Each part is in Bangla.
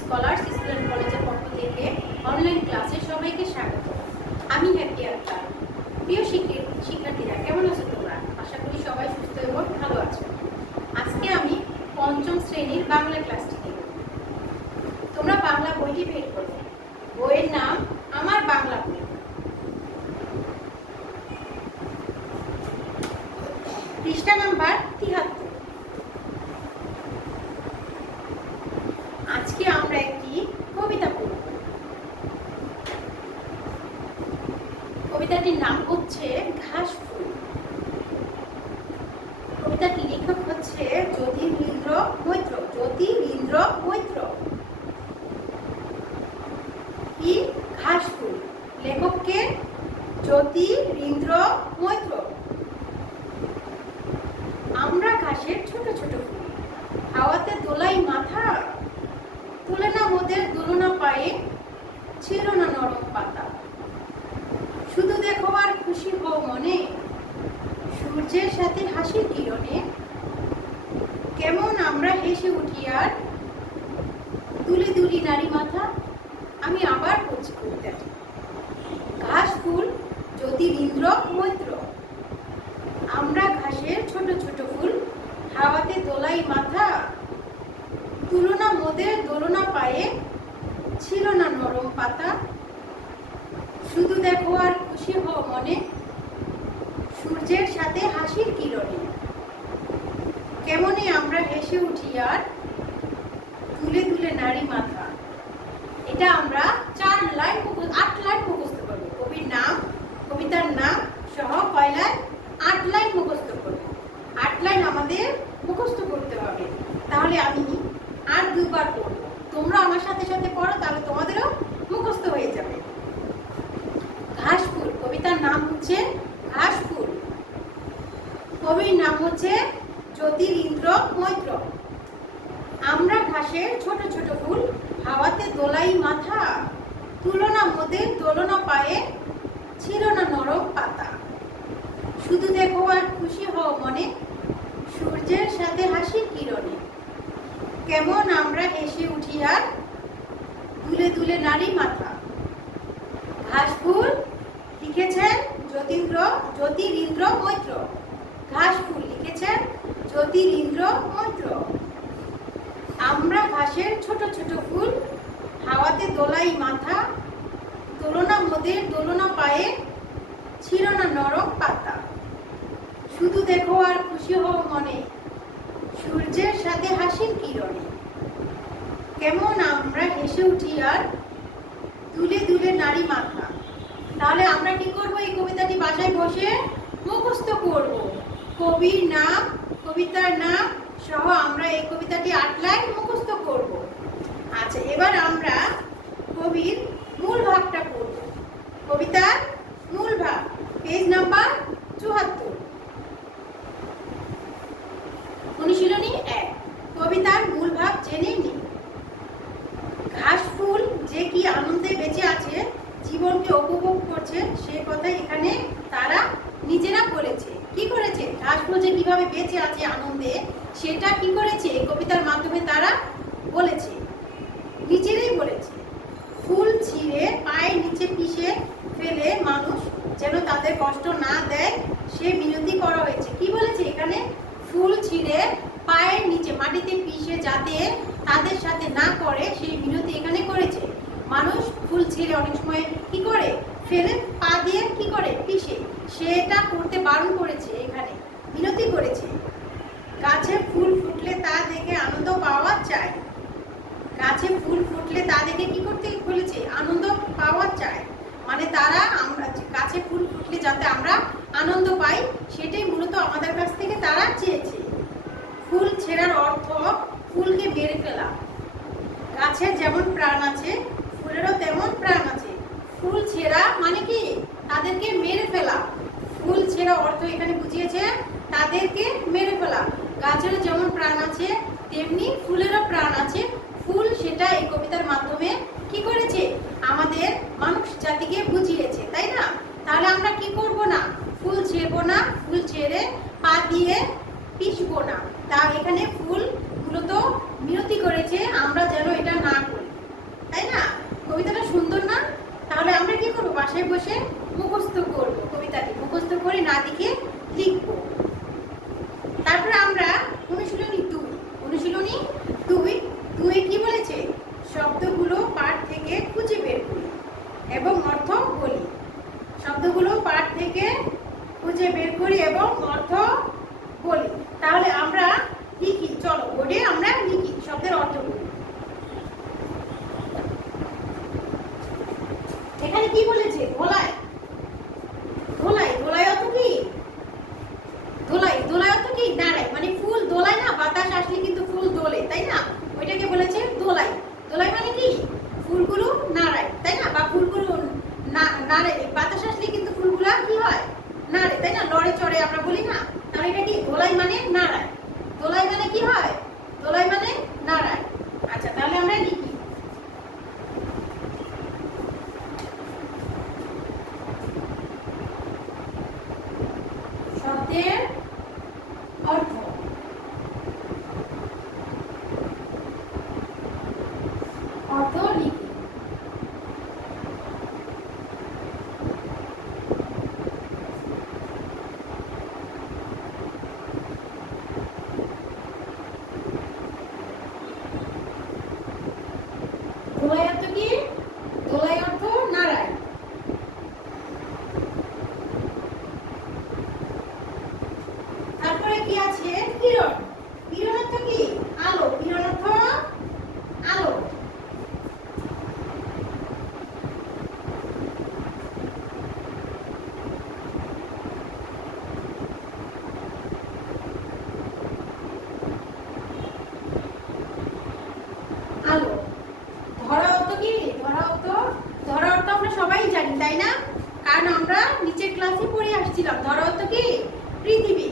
স্কলার্স স্কুল অ্যান্ড কলেজের পক্ষ থেকে অনলাইন ক্লাসে সবাইকে স্বাগত। আমি হ্যাপি আক্তার। প্রিয় শিক্ষার্থীরা, কেমন আছো তোমরা? আশা করি সবাই সুস্থ এবং ভালো আছো। আজকে আমি পঞ্চম শ্রেণীর বাংলা ক্লাসটি দেব। তোমরা বাংলা বইটি বের করো। বইয়ের নাম আমার বাংলা বই। পৃষ্ঠা নাম্বার ৭৩। আজকে আমরা একটি কবিতা পড়ব। কবিতাটির নাম হচ্ছে ঘাস ফুল। কবিতাটির লেখক হচ্ছে জ্যোতিরিন্দ্র মৈত্র। জ্যোতিরিন্দ্র মৈত্র। কি ঘাস ফুল? লেখককে জ্যোতিরিন্দ্র মৈত্র। আমরা ঘাসের ছোট ছোট ফুল, হাওয়াতে দোলাই মাথা, তুলে না মোদের দোলনা পায়ে, ছিল না নরম পাতা। শুধু দেখো আর খুশি হও মনে, সূর্যের সাথে হাসির কিরণে। কেমন আমরা হেসে উঠি আর দুলি দুলি নারী মাথা। আমি আবার পড়ছি কবিতাটি। ঘাস ফুল, জ্যোতিরিন্দ্র মৈত্র। আমরা ঘাসের ছোট ছোট ফুল, হাওয়াতে দোলাই মাথা, তুলনা মোদের দোলনা পায়ে, ছিল না নরম পাতা। শুধু দেখো আর খুশি হও মনে, সূর্যের সাথে হাসির কিরণে। কেমনে আমরা হেসে উঠি আর তুলে তুলে নারী মাথা। এটা আমরা ৮ লাইন মুখস্থ করবো। কবির নাম, কবিতার নাম সহ কয় লাইন? ৮ লাইন মুখস্থ করবো। ৮ লাইন আমাদের মুখস্থ করতে হবে। তাহলে আমি আর দুবার পড়বো। তোমরা আমার সাথে সাথে পড়ো, তাহলে তোমাদেরও মুখস্থ হয়ে যাবে। ঘাস ফুল, কবিতার নাম হচ্ছে ঘাস ফুল। কবির নাম হচ্ছে জ্যোতিরিন্দ্র মৈত্র। আমরা ঘাসের ছোট ছোট ফুল, হাওয়াতে দোলাই মাথা, তুলনা মোদের দোলনা পায়ে, ছিল না নরম পাতা। শুধু দেখো আর খুশি হও মনে, সূর্যের সাথে হাসির কিরণে। কেমন আমরা হেসে উঠি আর দুলে দুলে নারী মাথা। ঘাস ফুল লিখেছেন জ্যোতিরিন্দ্র মৈত্র। ঘাস ফুল লিখেছেন জ্যোতিরিন্দ্র মৈত্র। আমরা ঘাসের ছোট ছোট ফুল, হাওয়াতে দোলাই মাথা, দোলনা মোদের দোলনা পায়ে, ছিল না নরম পাতা। শুধু দেখো আর খুশি হও মনে, সূর্যের সাথে হাসির কিরণে। কেমন আমরা হেসে উঠি আর দুলে দুলে নারী মাথা। তাহলে আমরা কি করব? এই কবিতাটি বাসায় বসে মুখস্থ করব। কবির নাম, কবিতার নাম সহ আমরা এই কবিতাটি ৮ লাইন মুখস্থ করব। আচ্ছা, এবার আমরা কবির মূল ভাবটা পড়ব। কবিতার মূল ভাব, পেজ নাম্বার ৭৪। অনুশীলনী ১। কবিতার মূল ভাব জেনে নিন। ঘাস ফুল যে কি আনন্দে বেঁচে আছে, জীবনকে উপভোগ করছে, সে কথা এখানে তারা নিজেরা বলেছে। কি করেছে? ঘাস ফুল যে কিভাবে বেঁচে আছে আনন্দে, সেটা কি করেছে এই কবিতার মাধ্যমে তারা বলেছে, নিজেরাই বলেছে। ফুল ছিঁড়ে পায়ের নিচে পিষে ফেলে মানুষ যেন তাদের কষ্ট না দেয়, সে মিনতি করা হয়েছে। কি বলেছে এখানে? ফুল ছিঁড়ে পায়ের নিচে মাটিতে পিষে যাতে তাদের সাথে না করে, সেই মিনতি এখানে করেছে। মানুষ ফুল ছিঁড়ে অনেক সময় কি করে? ফেলে পা দিয়ে কি করে? পিষে। সেটা করতে বারণ করেছে, এখানে মিনতি করেছে। গাছে ফুল ফুটলে তা দেখে আনন্দ পাওয়া চাই। গাছে ফুল ফুটলে তা দেখে কি করতে বলেছে? আনন্দ পাওয়া চাই। মানে তারা, আমরা গাছে ফুল ফুটলে যাতে আমরা আনন্দ পাই, সেটাই মূলত আমাদের কাছ থেকে তারা চেয়েছে। ফুল ছেঁড়ার অর্থ ফুলকে মেরে ফেলা। গাছের যেমন প্রাণ আছে, ফুলেরও তেমন প্রাণ আছে। ফুল ছেঁড়া মানে কি? তাদেরকে মেরে ফেলা। ফুল ছেঁড়া অর্থ এখানে বুঝিয়েছে তাদেরকে মেরে ফেলা। গাছেরও যেমন প্রাণ আছে, তেমনি ফুলেরও প্রাণ আছে। ফুল সেটা এই কবিতার মাধ্যমে কি করেছে? আমাদের মানুষ জাতিকে বুঝিয়েছে, তাই না? তাহলে আমরা কি করব না? ফুল ছেড়বো না, ফুল ছেড়ে পা দিয়ে পিষবো না। তা এখানে ফুল মূলত মিনতি করেছে আমরা যেন এটা না করি। বাসায় বসে মুখস্থ করব, কবিতাটি মুখস্থ করে না লিখে লিখব। তারপরে আমরা অনুশীলনী 2, অনুশীলনী 2 কি বলেছে? শব্দগুলো পাঠ থেকে খুঁজে বের করি এবং অর্থ বলি। শব্দগুলো পাঠ থেকে খুঁজে বের করি এবং অর্থ বলি। তাহলে আমরা লিখি, চলো বোর্ডে আমরা লিখি শব্দের অর্থগুলো। এখানে কি বলেছে? ধোলাই। ধোলাই, ধোলাই অর্থ কি? ধোলাই, ধোলাই অর্থ কি? নাড়াই, মানে ফুল দোলায় না, বাতাস আসলে কিন্তু ফুল দোলে, তাই না? ওইটাকে বলেছে দোলাই। দোলাই মানে কি? ফুলগুলো নাড়ায়, তাই না? বা ফুলগুলো নাড়ে, বাতাস আসলে কিন্তু ফুলগুলা কি হয়? নাড়ে, তাই না? লড়ে চড়ে আমরা বলি না? তাহলে এটা কি? দোলাই মানে নাড়ায়। দোলাই মানে কি হয়? দোলাই মানে নাড়ায়। আচ্ছা, তাহলে আমরা লিখি। শব্দের অর্থ। অর্থ লিখি। ধোলাই অর্থ কি? ধোলাই অর্থ নাড়ায়। তারপরে কি আছে? কিরণ। কিরণ অর্থ কি? আলো। কিরণ অর্থ আলো। আলো। ধরা অর্থ কি? ধরা অর্থ, ধরা অর্থ আমরা সবাই জানি, তাই না? কারণ আমরা নিচের ক্লাসে পড়ে আসছিলাম। ধরা অর্থ কি? পৃথিবী।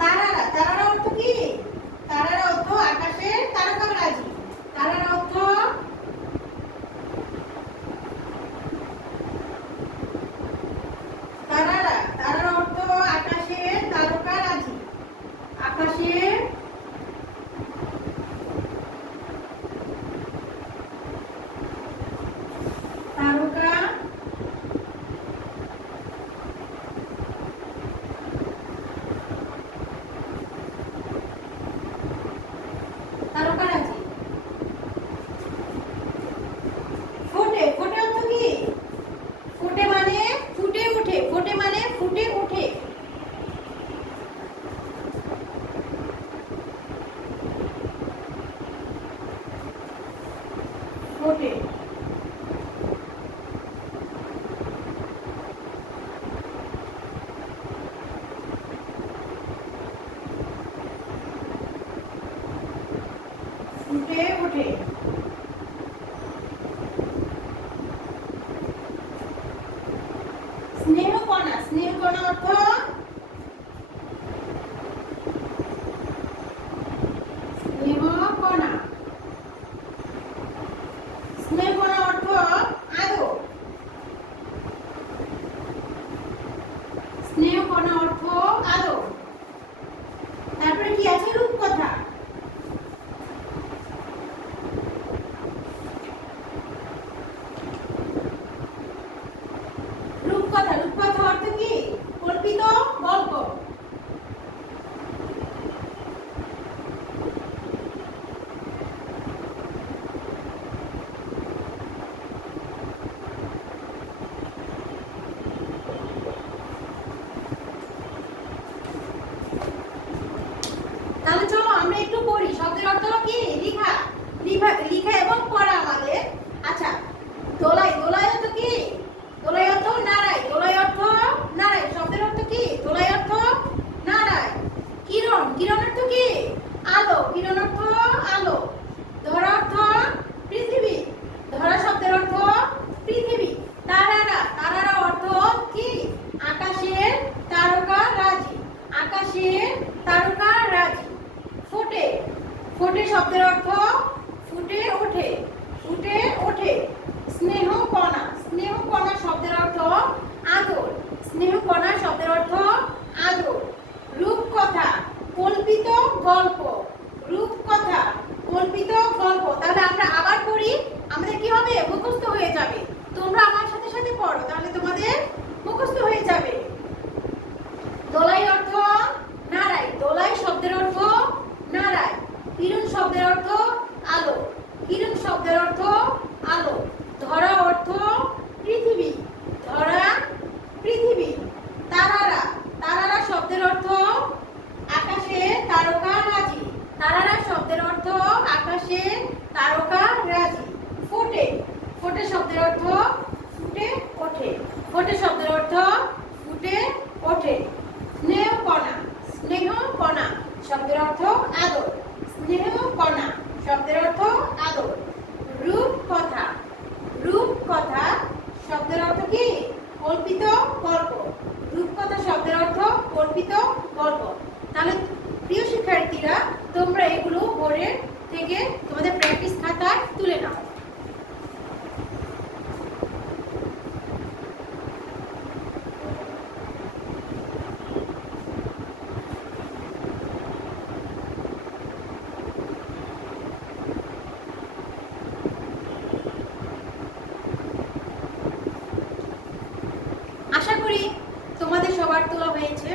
তারারা। তারারা অর্থ কি? তারারা অর্থ আকাশের তারকারাজি। তারারা অর্থ তারারা। তারারা অর্থ আকাশের তারকারাজি। আকাশের তারকা তারকারাজি। ফোটে। ফোটে অর্থ কি? ফোটে মানে ফুটে ওঠে। ফোটে মানে ফুটে ওঠে। ফোটে। ফুটে ওঠে। স্নেহকণা। স্নেহকণা অর্থ স্নেহকণা। স্নেহকণা অর্থ আদর। স্নেহকণা অর্থ আদর। তারপরে কি আছে? রূপকথা। রূপকথা। রূপকথা অর্থ কি? কল্পিত গল্প। তাহলে চলো আমরা একটু পড়ি। শব্দের অর্থ কি? লিখা। লিখা এবং পড়া আমাদের। আচ্ছা, দোলাই। দোলাই অর্থ কি? দোলাই অর্থ নাড়াই। দোলাই অর্থ নাড়াই। শব্দের অর্থ কি? দোলাই অর্থ নাড়াই। কিরণ। কিরণ অর্থ কি? আলো। কিরণ অর্থ আলো। ধরা অর্থ পৃথিবী। ধরা শব্দের অর্থ পৃথিবী। তারারা। তারারা অর্থ কি? আকাশের তারকারাজি। আকাশের তারকারাজি। ফোটে। ফোটে শব্দের অর্থ ফুটে ওঠে। ফুটে ওঠে। স্নেহকণা। স্নেহকণা শব্দের অর্থ আদর। স্নেহকণা শব্দের অর্থ আদর। রূপকথা কল্পিত গল্প। রূপকথা কল্পিত গল্প। তাহলে আমরা আবার পড়ি, আমাদের কি হবে? মুখস্থ হয়ে যাবে। তোমরা আমার সাথে সাথে পড়ো, তাহলে তোমাদের মুখস্থ হয়ে যাবে। দোলাই অর্থ নাড়াই। দোলাই শব্দের অর্থ নাড়াই। কিরণ শব্দের অর্থ আলো। কিরণ শব্দের অর্থ আলো। ধরা অর্থ পৃথিবী। ধরা পৃথিবী। তারারা। তারারা শব্দের অর্থ আকাশে তারকা রাজি। তারারা শব্দের অর্থ আকাশে তারকা রাজি। ফোটে। ফোটে শব্দের অর্থ ফুটে ওঠে। ফোটে শব্দের অর্থ ফুটে ওঠে। স্নেহকণা। স্নেহকণা শব্দের অর্থ আদর। স্নেহকণা শব্দের অর্থ আদর। রূপকথা। রূপকথা শব্দের অর্থ কি? কল্পিত গল্প। রূপকথা শব্দের অর্থ কল্পিত গল্প। তাহলে প্রিয় শিক্ষার্থীরা, তোমরা এগুলো বোর্ডের থেকে তোমাদের প্র্যাকটিস খাতায় তুলে নাও। আশা করি তোমাদের সবার তোলা হয়েছে।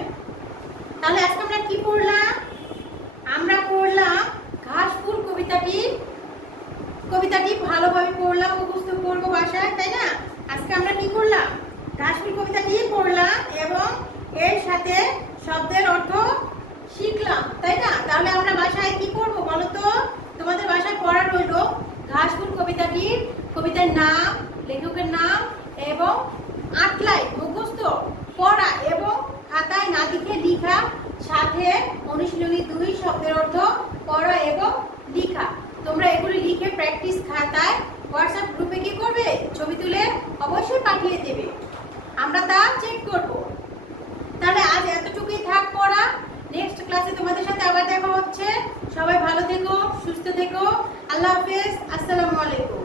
তাহলে আজকে আমরা কি পড়লাম? আমরা পড়লাম ঘাসফুল কবিতাটি। কবিতাটি ভালোভাবে পড়লাম, মুখস্থ করবো বাসায়, তাই না? আজকে আমরা কি করলাম? ঘাসফুল কবিতাটি পড়লাম এবং এর সাথে শব্দের অর্থ শিখলাম, তাই না? তাহলে আমরা বাসায় কি করবো বলো তো? তোমাদের বাসায় পড়া রইল ঘাসফুল কবিতাটির কবিতার নাম, লেখকের নাম এবং 8 লাইন মুখস্থ পড়া এবং খাতায় না লিখে লিখা, সাথে অনুশীলনী 2 শব্দের অর্থ পড়া এবং লিখা। তোমরা এগুলি লিখে প্র্যাকটিস খাতায় হোয়াটসঅ্যাপ গ্রুপে কি করবে? ছবি তুলে অবশ্যই পাঠিয়ে দেবে, আমরা তা চেক করব। তাহলে আজ এতটুকুই থাক পড়া। নেক্সট ক্লাসে তোমাদের সাথে আবার দেখা হচ্ছে। সবাই ভালো থেকো, সুস্থ থেকো। আল্লাহ হাফেজ। আসসালামু আলাইকুম।